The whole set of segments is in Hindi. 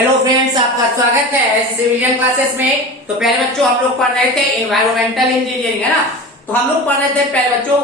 हेलो फ्रेंड्स, आपका स्वागत है सिविलियन क्लासेस में। तो पहले बच्चों हम लोग पढ़ रहे थे एनवायरमेंटल इंजीनियरिंग, है ना। तो हम लोग पढ़ रहे थे पहले बच्चों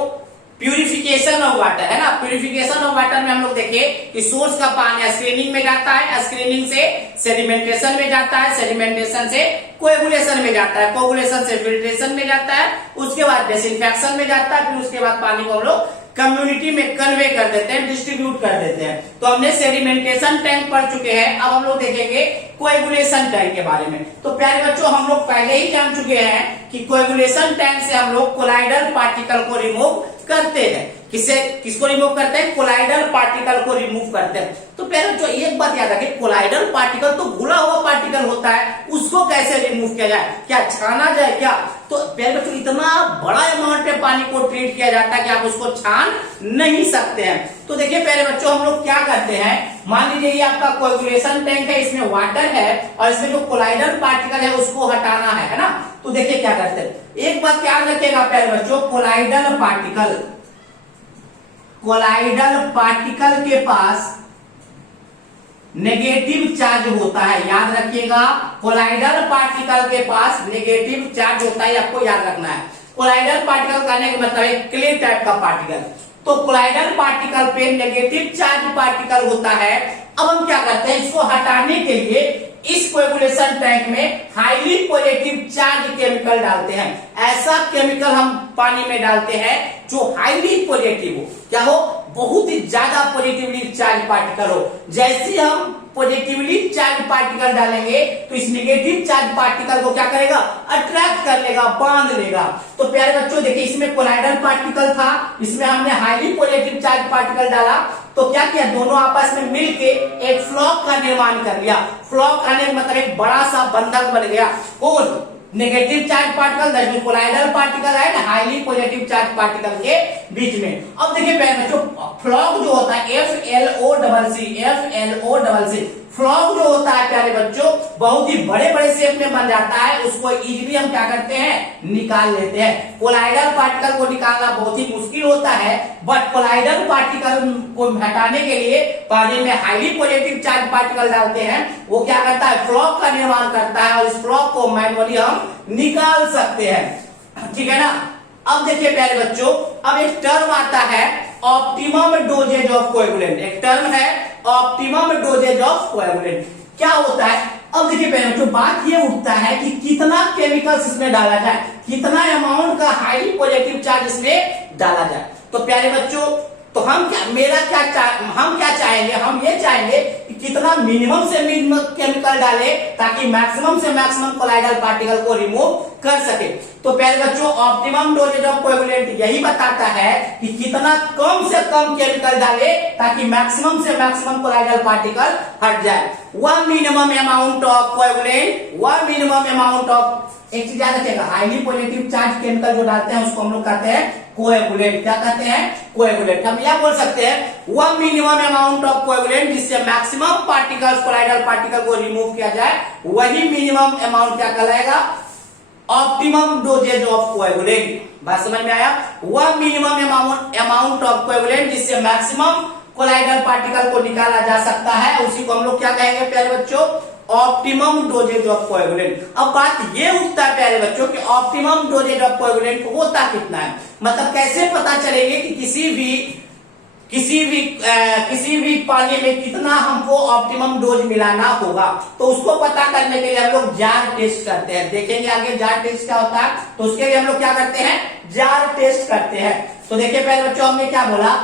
प्यूरिफिकेशन ऑफ वाटर, है ना। प्यूरिफिकेशन ऑफ वाटर में हम लोग देखे कि सोर्स का पानी स्क्रीनिंग में जाता है, स्क्रीनिंग से सेडिमेंटेशन में जाता है, सेडिमेंटेशन से कोएगुलेशन में जाता है, कोएगुलेशन से फिल्ट्रेशन में जाता है, उसके बाद डिसइंफेक्शन में जाता है, फिर उसके बाद पानी को हम लोग कम्युनिटी में कन्वे कर देते हैं, डिस्ट्रीब्यूट कर देते हैं। तो हमने सेडिमेंटेशन टैंक पढ़ चुके हैं। अब हम लोग देखेंगे कोएगुलेशन टैंक के बारे में। तो प्यारे बच्चों, हम लोग पहले ही जान चुके हैं कि कोएगुलेशन टैंक से हम लोग कोलाइडल पार्टिकल को रिमूव करते हैं। किसको रिमूव करते हैं? कोलाइडल पार्टिकल को रिमूव करते हैं। तो प्यारे बच्चों, एक बात याद रखें, कोलाइडल पार्टिकल तो घुला हुआ पार्टिकल होता है, उसको कैसे रिमूव किया जाए? क्या छाना जाए क्या? तो प्यारे बच्चों, इतना बड़ा अमाउंट में पानी को ट्रीट किया जाता है कि आप उसको छान नहीं सकते हैं। तो देखिए प्यारे बच्चों, हम लोग क्या करते हैं, मान लीजिए ये आपका कोएगुलेशन टैंक है, इसमें वाटर है और इसमें जो कोलाइडल पार्टिकल है उसको हटाना है ना। तो देखिए क्या करते हैं, एक बात याद रखिएगा प्यारे बच्चों, कोलाइडल पार्टिकल के पास नेगेटिव चार्ज होता है। याद रखिएगा, कोलाइडल पार्टिकल के पास नेगेटिव चार्ज होता है, आपको याद रखना है। कोलाइडल पार्टिकल कहने का मतलब है क्ले टाइप का पार्टिकल। तो कोलाइडल पार्टिकल पे नेगेटिव चार्ज पार्टिकल होता है। अब हम क्या करते हैं, इसको हटाने के लिए इस कोएगुलेशन टैंक में हाईली पॉजिटिव चार्ज केमिकल डालते हैं। ऐसा केमिकल हम पानी में डालते हैं जो हाईली पॉजिटिव हो। क्या हो? बहुत ही ज्यादा पॉजिटिवली चार्ज पार्टिकल हो। जैसे हम पॉजिटिवली चार्ज पार्टिकल डालेंगे तो इस नेगेटिव चार्ज पार्टिकल को क्या करेगा? अट्रैक्ट कर लेगा, बांध लेगा। तो प्यारे बच्चों देखिए, इसमें कोलाइडल पार्टिकल था, इसमें हमने हाईली पॉजिटिव चार्ज पार्टिकल डाला, तो क्या किया, दोनों आपस में मिलके एक फ्लॉक का निर्माण कर लिया। फ्लॉक आने का मतलब एक बड़ा सा बंधक बन गया। और negative charge particle colloidal particle है ना, हाईली पॉजिटिव चार्ज पार्टिकल के बीच में। अब देखिए प्यारे बच्चों, फ्लॉक जो होता है FLOCC, फ्लॉक जो होता है प्यारे बच्चों, बहुत ही बड़े बड़े शेप में बन जाता है। उसको इजीली हम क्या करते हैं, निकाल लेते हैं। कोलाइडल पार्टिकल को निकालना बहुत ही मुश्किल होता है, बट कोलाइडल पार्टिकल को हटाने के लिए पानी में हाईली पॉजिटिव चार्ज पार्टिकल डालते हैं। वो क्या करता है, फ्लॉक का निर्माण करता है और इस फ्लॉक को मैनुअली हम निकाल सकते हैं। ठीक है ना। अब देखिए प्यारे बच्चों, अब एक टर्म आता है ऑप्टिमम डोजेज ऑफ कोएगुलेंट। एक टर्म है ऑप्टिमम डोजेज ऑफ कोएगुलेंट। क्या होता है? अब देखिए प्यारे बच्चों, बात ये उठता है कि कितना केमिकल्स इसमें डाला जाए, कितना अमाउंट का हाईली पॉजिटिव चार्ज इसमें डाला जाए। तो प्यारे बच्चों, तो हम क्या चाहेंगे, हम ये चाहेंगे कि कितना मिनिमम से मिनिमम केमिकल डाले ताकि मैक्सिमम से मैक्सिमम कोलाइडल पार्टिकल को रिमूव कर सके। तो प्यारे बच्चों, ऑप्टिमम डोजेज ऑफ कोएगुलेंट यही बताता है कि कितना कम से कम केमिकल डाले ताकि मैक्सिमम से मैक्सिमम कोलाइडल पार्टिकल हट जाए। One minimum amount of coagulant, one minimum amount of, एक चीज याद रखिएगा, हाईली पॉजिटिव चार्ज केमिकल जो डालते हैं उसको हम लोग कहते हैं कोएगुलेंट। क्या कहते हैं? कोएगुलेंट। हम यह बोल सकते हैं one minimum amount of coagulant, जिससे मैक्सिमम पार्टिकल्स कोलाइडल पार्टिकल को रिमूव किया जाए, वही मिनिमम अमाउंट क्या कहलाएगा? Optimum doses of coagulant. बात समझ में आया? One minimum amount of coagulant, जिससे मैक्सिमम कोलाइडल पार्टिकल को निकाला जा सकता है, उसी को हम लोग क्या कहेंगे प्यारे बच्चों? Optimum doses of coagulant. अब बात ये उठता है प्यारे बच्चों कि ऑप्टिमम डोजेज ऑफ कोएगुलेंट होता कितना है, मतलब कैसे पता चलेगा कि किसी भी पानी में कितना हमको ऑप्टिमम डोज मिलाना होगा। तो उसको पता करने के लिए हम लोग जार टेस्ट करते हैं। देखेंगे आगे जार टेस्ट क्या होता है। तो उसके लिए हम लोग क्या करते हैं, जार टेस्ट करते हैं। तो देखिए पहले बच्चों, हमने क्या बोला,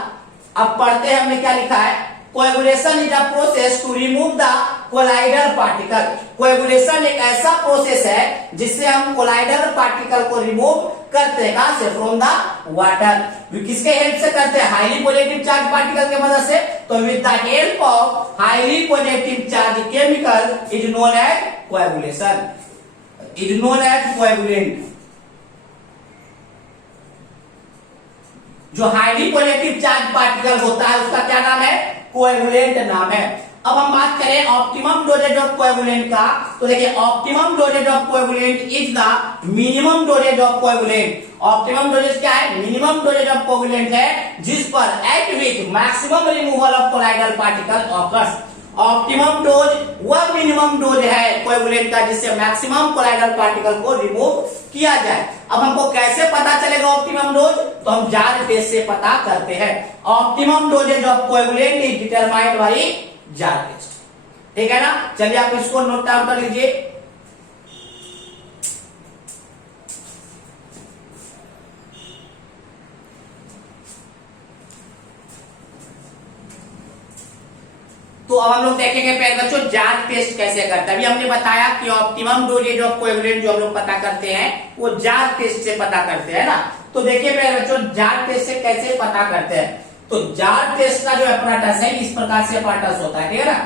अब पढ़ते हैं, हमने क्या लिखा है, coagulation is a process to remove the colloidal particle. Coagulation एक ऐसा प्रोसेस है जिससे हम कोलाइडल पार्टिकल को रिमूव करते हैं। कहां से? From the water. किसके हेल्प से करते हैं? हाईली पॉजिटिव चार्ज पार्टिकल की मदद से। तो with the help of highly positive charge chemical is known as coagulation, is known as coagulant. जो हाईली पॉजिटिव चार्ज पार्टिकल होता है उसका क्या नाम है? कोएगुलेंट नाम है। अब हम बात करें ऑप्टिमम डोजेज ऑफ कोएगुलेंट का। तो देखिए, optimum doses of coagulant is the minimum dosage of coagulant. Optimum dosage क्या है? मिनिमम डोजेज ऑफ कोएगुलेंट है जिस पर at which maximum removal of colloidal particle occurs. Optimum dose वह मिनिमम डोज है कोएगुलेंट का जिससे मैक्सिमम कोलाइडल पार्टिकल को रिमूव किया जाए। अब हमको कैसे पता चलेगा ऑप्टिमम डोज, तो हम जार टेस्ट से पता करते हैं। Optimum doses of coagulant is determined by jar test, ठीक है ना। चलिए आप इसको नोट डाउन कर लीजिए। तो अब हम लोग देखेंगे पहले बच्चों जार टेस्ट कैसे करते हैं। अभी हमने बताया कि ऑप्टिमम डोजेज ऑफ कोएगुलेंट जो हम लोग पता करते हैं वो जार टेस्ट से पता करते हैं ना। तो देखिए पहले बच्चों जार टेस्ट से कैसे पता करते हैं। तो जार टेस्ट का जो अपराटस है इस प्रकार से अपराटस होता है, ठीक है ना।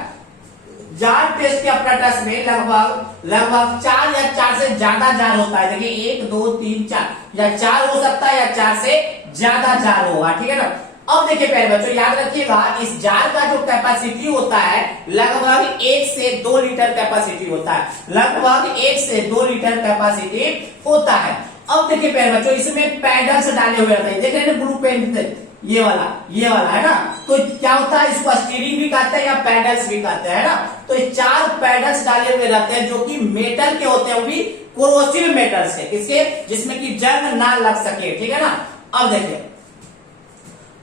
जार टेस्ट के अपराटस में लगभग 4 या 4 से ज्यादा जार होता है। देखिए 1 2 3 4 या 4 हो सकता है या 4 से ज्यादा जार होगा, ठीक है ना। अब देखिए पहले बच्चों याद रखिएगा इस जार का जो कैपेसिटी होता है लगभग 1 से 2 लीटर कैपेसिटी होता है, लगभग 1 से 2 लीटर कैपेसिटी होता है। अब देखिए पहले बच्चों इसमें पैडल्स डाले हुए रहते हैं, देख रहे हैं ब्लू पेन ये वाला है ना। तो क्या होता है इसको स्टीयरिंग भी कहते हैं या पैडल्स भी कहते हैं ना। तो ये 4 पैडल्स डाले हुए रहते हैं जो कि मेटल के होते हैं, वो भी कोरोसिव मेटल्स है, किसके जिसमें कि जंग ना लग सके, ठीक है ना। अब देखिए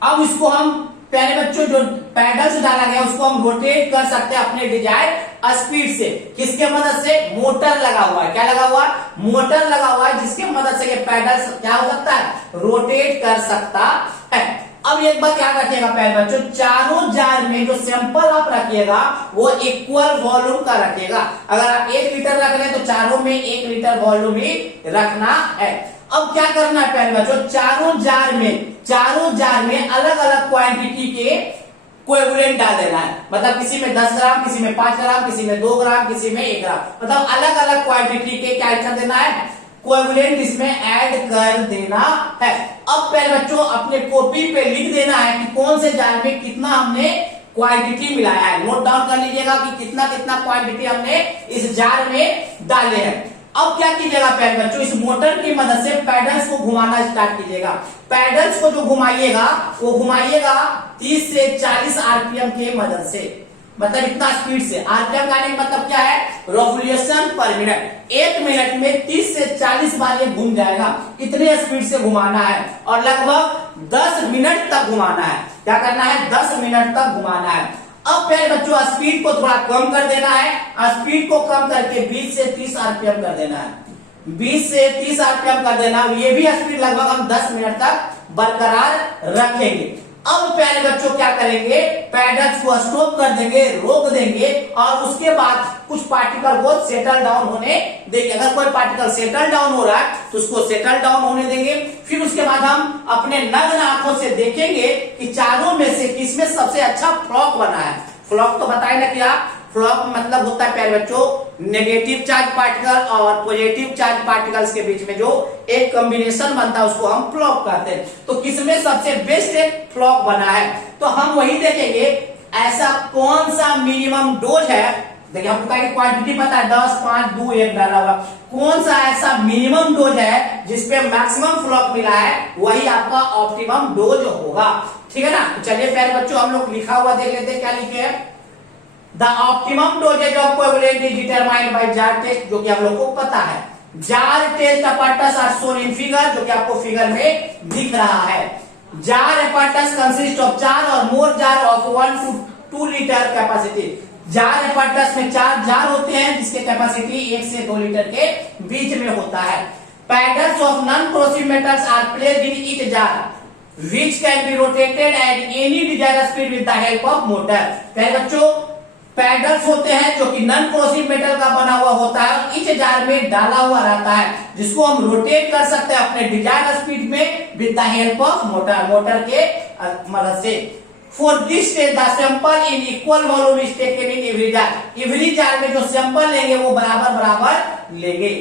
अब इसको हम पहले बच्चों जो पैडल्स डाला गया उसको हम रोटेट कर सकते हैं अपने डिजायर स्पीड से। किसके मदद से, मोटर लगा हुआ है, क्या लगा हुआ, मोटर लगा हुआ है जिसके मदद से ये पैडल्स क्या हो सकता है, रोटेट कर सकता है। अब एक बात याद रखिएगा पहले बच्चों, चारों जार में जो सैंपल आप रखिएगा वो इक्वल वॉल्यूम का रखिएगा। अगर आप 1 लीटर रख रहे हैं तो चारों में 1 लीटर वॉल्यूम ही रखना है। अब क्या करना है पहले बच्चों, चारों जार में अलग अलग क्वांटिटी के कोएगुलेंट डाल देना है। मतलब किसी में 10 ग्राम, किसी में 5 ग्राम, किसी में 2 ग्राम, किसी में 1 ग्राम, मतलब अलग अलग क्वांटिटी के क्या कर देना है, कोएगुलेंट इसमें ऐड कर देना है। अब पहले बच्चों अपने कॉपी पे लिख देना है कि कौन से जार में कितना हमने क्वांटिटी मिलाया है। नोट डाउन कर लीजिएगा कि कितना कितना क्वांटिटी हमने इस जार में डाले हैं। अब क्या कीजिएगा पहले बच्चों, इस मोटर की मदद से पैडल्स को घुमाना स्टार्ट कीजिएगा। पैडल्स को जो घुमाइएगा वो घुमाइएगा 30 से 40 आरपीएम के मदद से, मतलब इतना स्पीड से। आरपीएम का मतलब क्या है, रेवोल्यूशन पर मिनट। 1 मिनट में 30 से 40 बार ये घूम जाएगा, इतने स्पीड से घुमाना है और लगभग 10 मिनट तक घुमाना है। क्या करना है, 10 मिनट तक घुमाना है। अब पहले बच्चों स्पीड को थोड़ा कम कर देना है, स्पीड को कम करके 20 से 30 आरपीएम कर देना है, 20 से 30 आरपीएम कर देना। ये भी स्पीड लगभग हम 10 मिनट तक बरकरार रखेंगे। अब पहले बच्चों क्या करेंगे, पैडल्स को स्टॉप कर देंगे, रोक देंगे और उसके बाद कुछ पार्टिकल को सेटल डाउन होने देंगे। अगर कोई पार्टिकल सेटल डाउन हो रहा है तो उसको सेटल डाउन होने देंगे। फिर उसके बाद हम अपने नग्न आंखों से देखेंगे कि चारों में से किसमें सबसे अच्छा फ्लॉक बना है। फ्लॉक तो बताए ना क्या, फ्लॉक मतलब होता है प्यारे बच्चों नेगेटिव चार्ज पार्टिकल और पॉजिटिव चार्ज पार्टिकल्स के बीच में जो एक कॉम्बिनेशन बनता है उसको हम फ्लॉक कहते हैं। तो किसमें सबसे बेस्ट एक फ्लॉक बना है, तो हम वही देखेंगे ऐसा कौन सा मिनिमम डोज है। देखिए हमको क्या क्वांटिटी पता है 10 5 2 1 डाला हुआ, कौन सा ऐसा मिनिमम डोज है जिसपे मैक्सिमम फ्लॉक मिला है, वही आपका ऑप्टिमम डोज होगा, ठीक है ना। चलिए पहले बच्चों हम लोग लिखा हुआ देख लेते हैं, क्या लिखे हैं। The optimum dosage of coagulant is determined by jar test, जो कि हम लोग को पता है। Jar test apparatus are shown in figure, जो कि आपको फिगर में दिख रहा है। जार apparatus consist of 4 और more jar of 1 to 2 litre capacity. Jar apparatus में 4 जार होते हैं जिसके कैपेसिटी 1 से 2 लीटर के बीच में होता है। Paddles of non-corrosive metals are placed in each jar which can be rotated at any desired speed with the help of motor। पहले बच्चों पैडल्स होते हैं जो कि नॉन कोरोसिव मेटल का बना हुआ होता है, इस जार में डाला हुआ रहता है जिसको हम रोटेट कर सकते हैं अपने डिजायर स्पीड में with the help of motor, motor के मदद से। For this stage the sample in equal volume is taken in every jar. Every jar में जो सैंपल लेंगे वो बराबर बराबर लेंगे।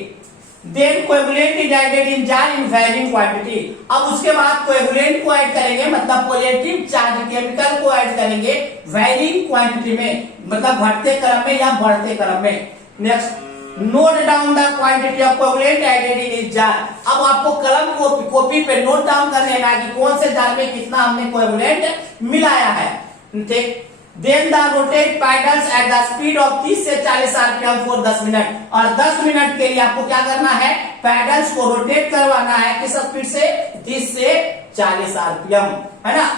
Then coagulant is added in jar in varying quantity. अब उसके बाद कोएगुलेंट को ऐड करेंगे, मतलब पॉजिटिव चार्ज केमिकल को ऐड करेंगे वैरिंग क्वांटिटी में, मतलब घटते क्रम में या बढ़ते क्रम में। Next note down the quantity of coagulant added in each jar. अब आपको कलम कॉपी पे नोट डाउन कर लेना कि कौन से जार में कितना हमने कोएगुलेंट मिलाया है, ठीक। Then the rotate paddles at the speed of 30 से 40 आरपीएम फॉर 10 मिनट। और 10 मिनट के लिए आपको क्या करना है, पैडल्स को रोटेट करवाना है किस स्पीड से, 30 से 40 आरपीएम, है ना।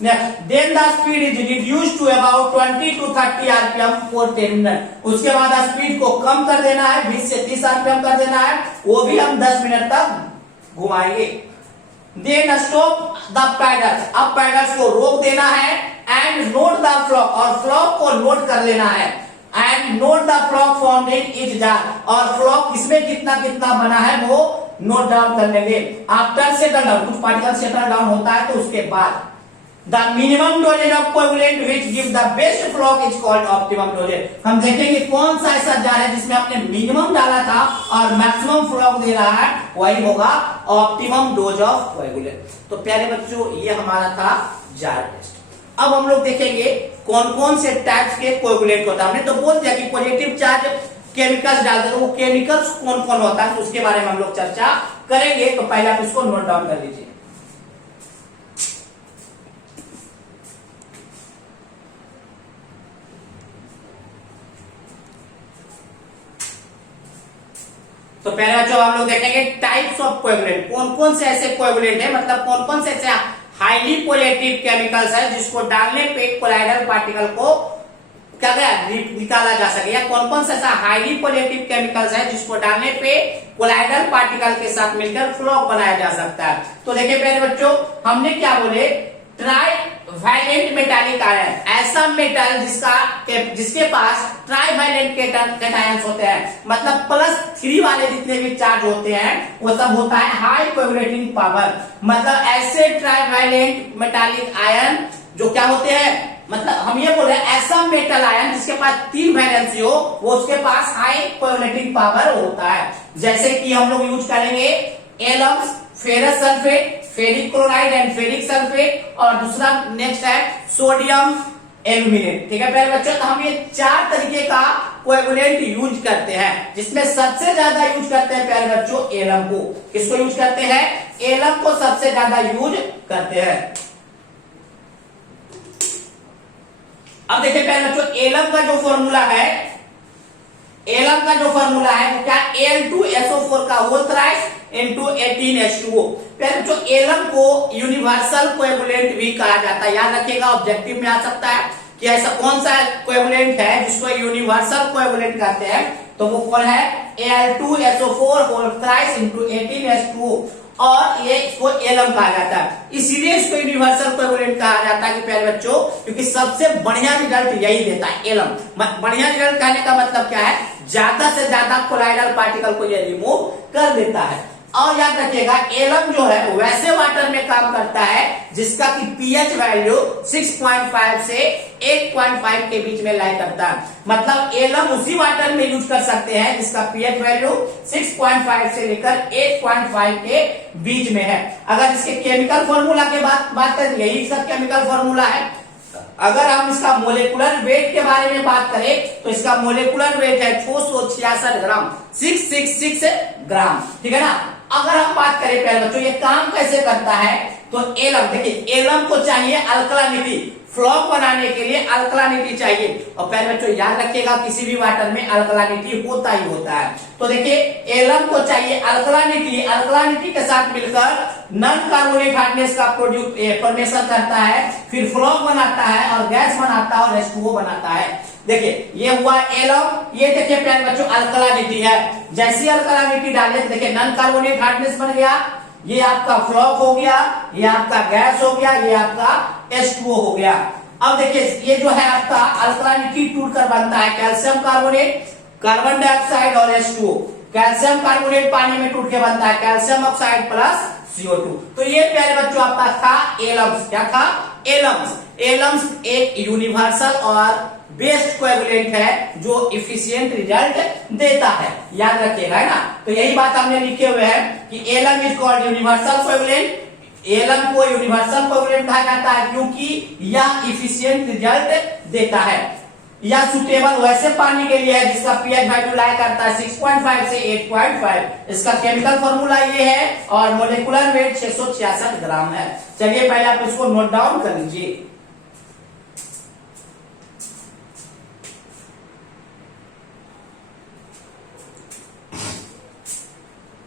Next, then the speed is reduced to about 20 to 30 RPM for 10 minute. उसके बाद स्पीड को कम कर देना है, 20 से 30 आरपीएम कर देना है, वो भी हम 10 मिनट तक घुमाएंगे। देन स्टॉप द पैडल्स, अब पैडल्स को रोक देना है, एंड नोट द फ्लॉक, और फ्लॉक को नोट कर लेना है, and note the floc formed in each jar, और फ्लॉक किसमें कितना कितना बना है वो नोट डाउन कर लेंगे। आफ्टर सेटल डाउन, कुछ पार्टिकल सेटल डाउन होता है तो उसके बाद the minimum dosage of coagulant which give the best floc is called optimum dosage. हम देखेंगे कौन सा ऐसा जार है जिसमें आपने मिनिमम डाला था और मैक्सिमम फ्लॉक दे रहा है, वही होगा ऑप्टिमम डोज ऑफ कोएगुलेंट। तो प्यारे बच्चों, ये हमारा था जार टेस्ट। अब हम लोग देखेंगे कौन कौन से टाइप्स के कोएगुलेंट होता है। हमने तो बोल दिया कि पॉजिटिव चार्ज केमिकल्स डालते तो वो केमिकल्स कौन कौन होता है, तो उसके बारे में हम लोग चर्चा करेंगे। तो पहले आप इसको नोट डाउन कर लीजिए। तो पहले बच्चों हम लोग देखेंगे टाइप्स ऑफ कोएगुलेंट, कौन कौन से ऐसे कोएगुलेंट है, मतलब कौन कौन से ऐसे हाईली पॉजिटिव केमिकल्स है जिसको डालने पे कोलाइडल पार्टिकल को क्या निकाला जा सके, या कौन कौन सा ऐसा हाईली पॉजिटिव केमिकल्स है जिसको डालने पे कोलाइडल पार्टिकल के साथ मिलकर फ्लॉक बनाया जा सकता है। तो देखिए पहले बच्चों, हमने क्या बोले, ट्राई वैलेंट मेटालिक आयन, ऐसा मेटल जिसके पास ट्राई वैलेंट कैटायंस होते हैं, मतलब +3 वाले जितने भी चार्ज होते हैं वो सब होता है हाई कोएगुलेटिंग पावर। मतलब ऐसे ट्राई वैलेंट मेटालिक आयन जो क्या होते हैं, मतलब हम ये बोल रहे हैं ऐसा मेटल आयन जिसके पास 3 वैलेंसी हो, वो उसके पास हाई कोएगुलेटिंग पावर होता है। जैसे कि हम लोग यूज करेंगे Elms, ferrous sulphate, ferric chloride and ferric sulphate, और दूसरा नेक्स्ट है सोडियम एल्यूमिनेट। ठीक है प्यारे बच्चों, तो हम ये 4 तरीके का कोएगुलेंट यूज करते हैं, जिसमें सबसे ज्यादा यूज करते हैं प्यारे बच्चों एलम को। किसको यूज करते हैं, एलम को सबसे ज्यादा यूज करते हैं। अब देखिए प्यारे बच्चों, एलम का जो फॉर्मूला है, एलम का जो फॉर्मूला है वो क्या, Al2SO4 का होल थ्राइस into 18H2O। फिर जो एलम को यूनिवर्सल कोएगुलेंट भी कहा जाता है, याद रखिएगा, ऑब्जेक्टिव में आ सकता है कि ऐसा कौन सा कोएगुलेंट है जिसको यूनिवर्सल कोएगुलेंट कहते हैं, तो वो कौन है, Al2SO4 whole thrice into 18H2O, और ये इसको एलम कहा जाता है। इसीलिए इसको यूनिवर्सल कोएगुलेंट कहा जाता है कि प्यारे बच्चों, क्योंकि सबसे बढ़िया रिजल्ट यही देता है एलम। बढ़िया रिजल्ट कहने का मतलब क्या है, ज्यादा से ज्यादा कोलाइडल पार्टिकल को ये रिमूव कर देता है। और याद रखिएगा एलम जो है वैसे वाटर में काम करता है जिसका कि पीएच वैल्यू 6.5 से 8.5 के बीच में लाई करता है। मतलब एलम उसी वाटर में यूज कर सकते हैं जिसका पीएच वैल्यू 6.5 से लेकर 8.5 के बीच में है। अगर इसके केमिकल फॉर्मूला के बात करें, यही इसका केमिकल फॉर्मूला है। अगर हम इसका मोलेकुलर वेट के बारे में बात करें तो इसका मोलेकुलर वेट है 466 ग्राम, 666 ग्राम, ठीक है ना। अगर हम बात करें प्यारे बच्चों ये काम कैसे करता है, तो एलम, देखिए एलम को चाहिए अल्कलानिटी, फ्लॉक बनाने के लिए अल्कलानिटी चाहिए। और प्यारे बच्चों याद रखिएगा किसी भी वाटर में अल्कलानिटी होता ही होता है। तो देखिए एलम को चाहिए अल्कलानिटी, अल्कलानिटी के साथ मिलकर नॉन कार्बोनेट हार्डनेस का फॉर्मेशन करता है, फिर फ्लॉक बनाता है और गैस बनाता है और H2O बनाता है। देखिए ये हुआ एलम, ये देखिए प्यारे बच्चों अल्कलानिटी है। जैसी अल्कलानिटी डाले तो देखिए नॉन कार्बोनेट हार्डनेस बन गया, ये आपका फ्लॉक हो गया, ये आपका गैस हो गया, ये आपका H2O हो गया। अब देखिए ये जो है आपका अल्कलानिटी टूटकर बनता है कैल्शियम कार्बोनेट, कार्बन डाइऑक्साइड और H2O। कैल्शियम कार्बोनेट पानी में टूट के बनता है कैल्शियम ऑक्साइड प्लस CO2। तो ये प्यारे बच्चों आपका था एलम्स। क्या था, एलम्स। एलम्स एक यूनिवर्सल और बेस्ट कोएगुलेंट है जो इफिशिएंट रिजल्ट देता है, याद रखिएगा, है ना। तो यही बात हमने लिखे हुए हैं कि alum is called universal coagulant. Alum को यूनिवर्सल कोएगुलेंट कहा जाता है क्योंकि यह इफिशिएंट रिजल्ट देता है। यह सुटेबल वैसे पानी के लिए है जिसका पीएच वैल्यू लाई करता है 6.5 से 8.5। इसका केमिकल फॉर्मूला ये है और मोलेकुलर वेट 666 ग्राम है। चलिए पहले आप इसको नोट डाउन कर लीजिए।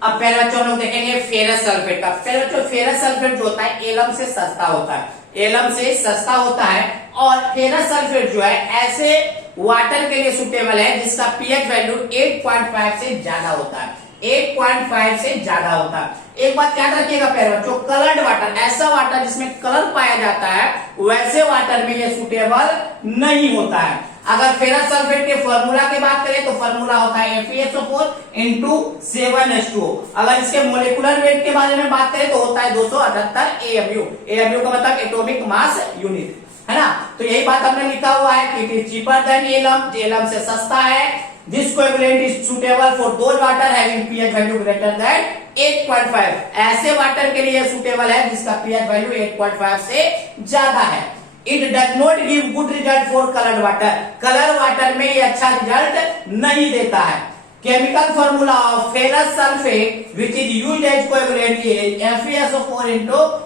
अब पहले बच्चों हम लोग देखेंगे फेरस सल्फेट का। पहले बच्चों फेरस सल्फेट जो होता है एलम से सस्ता होता है, एलम से सस्ता होता है। और फेरस सल्फेट जो है ऐसे वाटर के लिए सुटेबल है जिसका पीएच वैल्यू 8.5 से ज्यादा होता है, 8.5 से ज्यादा होता है। एक बात याद रखिएगा प्यारे बच्चों, कलर्ड वाटर, ऐसा वाटर जिसमें कलर पाया जाता है वैसे वाटर में ये सुटेबल नहीं होता है। अगर फेरस सल्फेट के फॉर्मूला की बात करें तो फॉर्मूला होता है FeSO4 × 7H2O। अगर इसके मोलिकुलर वेट के बारे में बात करें तो होता है 278 AMU। AMU का मतलब एटॉमिक मास यूनिट, है ना। तो यही बात हमने लिखा हुआ है कि it is cheaper than alum, alum से सस्ता है। This coagulant is suitable for those water having pH value greater than 8.5। ऐसे वाटर के लिए सुटेबल है जिसका पीएच वैल्यू 8.5 से ज्यादा है। It does not give good result for coloured water, colour water में ये अच्छा रिजल्ट नहीं देता है। Chemical formula of ferrous sulphate which is used as coagulant is FeSO4 ×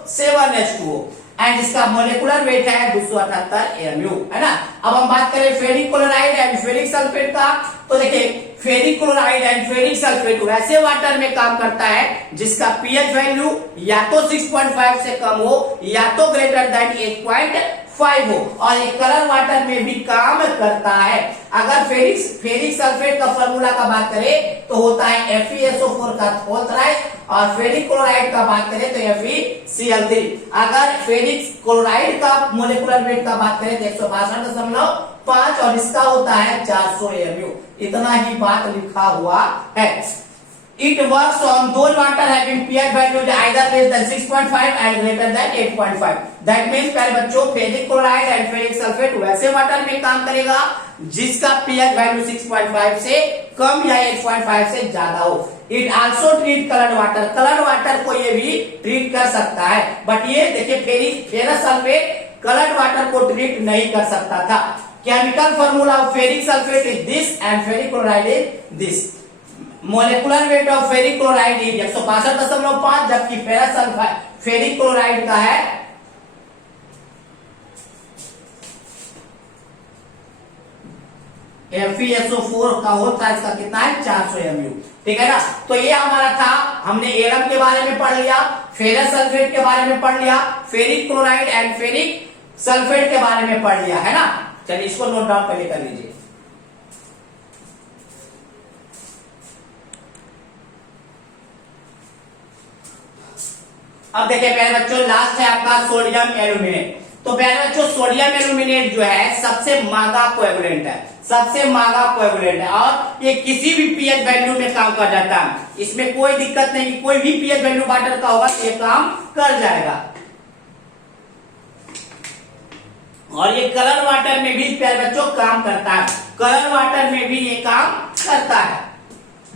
7H2O and इसका मोलिकुलर वेट है 278 AMU, है ना। अब हम बात करें ferric chloride and ferric sulphate का, तो देखिए ferric chloride and ferric sulphate वैसे वाटर में काम करता है जिसका पीएच वैल्यू या तो 6.5 से कम हो या तो ग्रेटर देन 8.5 हो, और ये कलर वाटर में भी काम करता है। अगर फेरिक सल्फेट का फॉर्मूला का बात करें तो होता है FeSO4 का थ्राइस, और फेरिक क्लोराइड का बात करें तो FeCl3। अगर फेरिक क्लोराइड का मोलिकुलर वेट का बात करें तो 162.5 और इसका होता है 400 AMU। इतना ही बात लिखा हुआ है। It works on those water having pH value either less than 6.5 and greater than 8.5. That means प्यारे बच्चों ferric chloride and ferric sulphate वैसे वाटर में काम करेगा जिसका pH वैल्यू 6.5 से कम या 8.5 से ज्यादा हो। It also treat colored water, coloured water को ये भी ट्रीट कर सकता है, बट ये देखिए फेरस सल्फेट कलर्ड वाटर को ट्रीट नहीं कर सकता था। Chemical formula of ferric sulphate is this and ferric chloride is this. Molecular weight of ferric chloride is 162.5 जबकि फेरिक क्लोराइड का है FeSO4 का होता है इसका कितना है 400 AMU, ठीक है ना। तो ये हमारा था, हमने एलम के बारे में पढ़ लिया, फेरस सल्फेट के बारे में पढ़ लिया, ferric chloride and ferric sulphate के बारे में पढ़ लिया, है ना। चलिए इसको नोट डाउन पहले कर लीजिए। अब देखिए प्यारे बच्चों लास्ट है आपका सोडियम एल्यूमिनेट। तो प्यारे बच्चों सोडियम एल्यूमिनेट जो है सबसे महंगा कोएगुलेंट है, सबसे महंगा कोएगुलेंट है, और ये किसी भी पीएच वैल्यू में काम कर जाता है। इसमें कोई दिक्कत नहीं, कोई भी पीएच वैल्यू वाटर का होगा ये काम कर जाएगा। और ये कलर वाटर में भी प्यारे बच्चों काम करता है, कलर वाटर में भी ये काम करता है।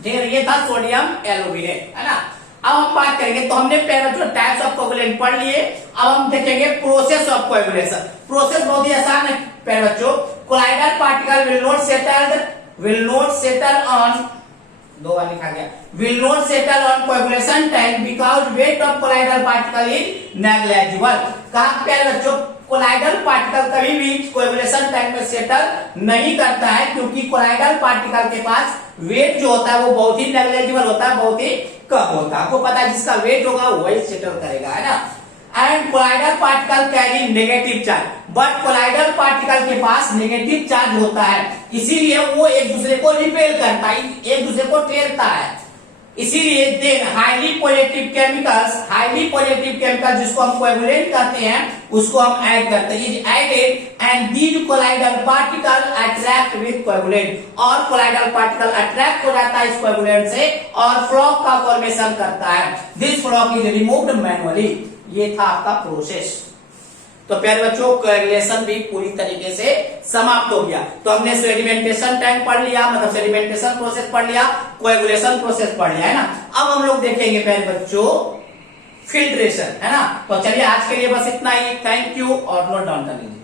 ठीक है, ये था सोडियम एल्यूमिनेट, है ना। अब हम बात करेंगे, तो हमने प्यारे बच्चों टाइप्स ऑफ कोएगुलेंट पढ़ लिए। अब हम देखेंगे प्रोसेस ऑफ कोएगुलेशन। प्रोसेस बहुत ही आसान है प्यारे बच्चों। Colloidal particle will not settle on, दो बार लिखा गया, will not settle on coagulation tank because weight of colloidal particle is negligible। कहा प्यारे बच्चों कोलाइडल पार्टिकल कभी भी कोएगुलेशन टैंक में सेटल नहीं करता है क्योंकि कोलाइडल पार्टिकल के पास वेट जो होता है वो बहुत ही नेग्लिजिबल होता है, बहुत ही कम होता है। आपको पता है जिसका वेट होगा वही सेटल करेगा, है ना। And colloidal particle carry negative charge, but colloidal particle के पास नेगेटिव चार्ज होता है, इसीलिए वो एक दूसरे को रिपेल करता है, एक दूसरे को टेरता है। इसीलिए देन हाईली पॉजिटिव केमिकल जिसको हम कोएगुलेंट करते हैं उसको हम ऐड करते हैं, is added and these colloidal particle attract with coagulant, और कोलाइडल पार्टिकल अट्रैक्ट हो जाता है इस कोएगुलेंट से और फ्लॉक का फॉर्मेशन करता है। This floc is removed manually. ये था आपका प्रोसेस। तो प्यारे बच्चों कोएगुलेशन भी पूरी तरीके से समाप्त हो गया। तो हमने सेडिमेंटेशन टैंक पढ़ लिया, मतलब सेडिमेंटेशन प्रोसेस पढ़ लिया, कोएगुलेशन प्रोसेस पढ़ लिया, है ना। अब हम लोग देखेंगे प्यारे बच्चों फिल्ट्रेशन, है ना। तो चलिए आज के लिए बस इतना ही। थैंक यू, और नोट डाउन कर लीजिए।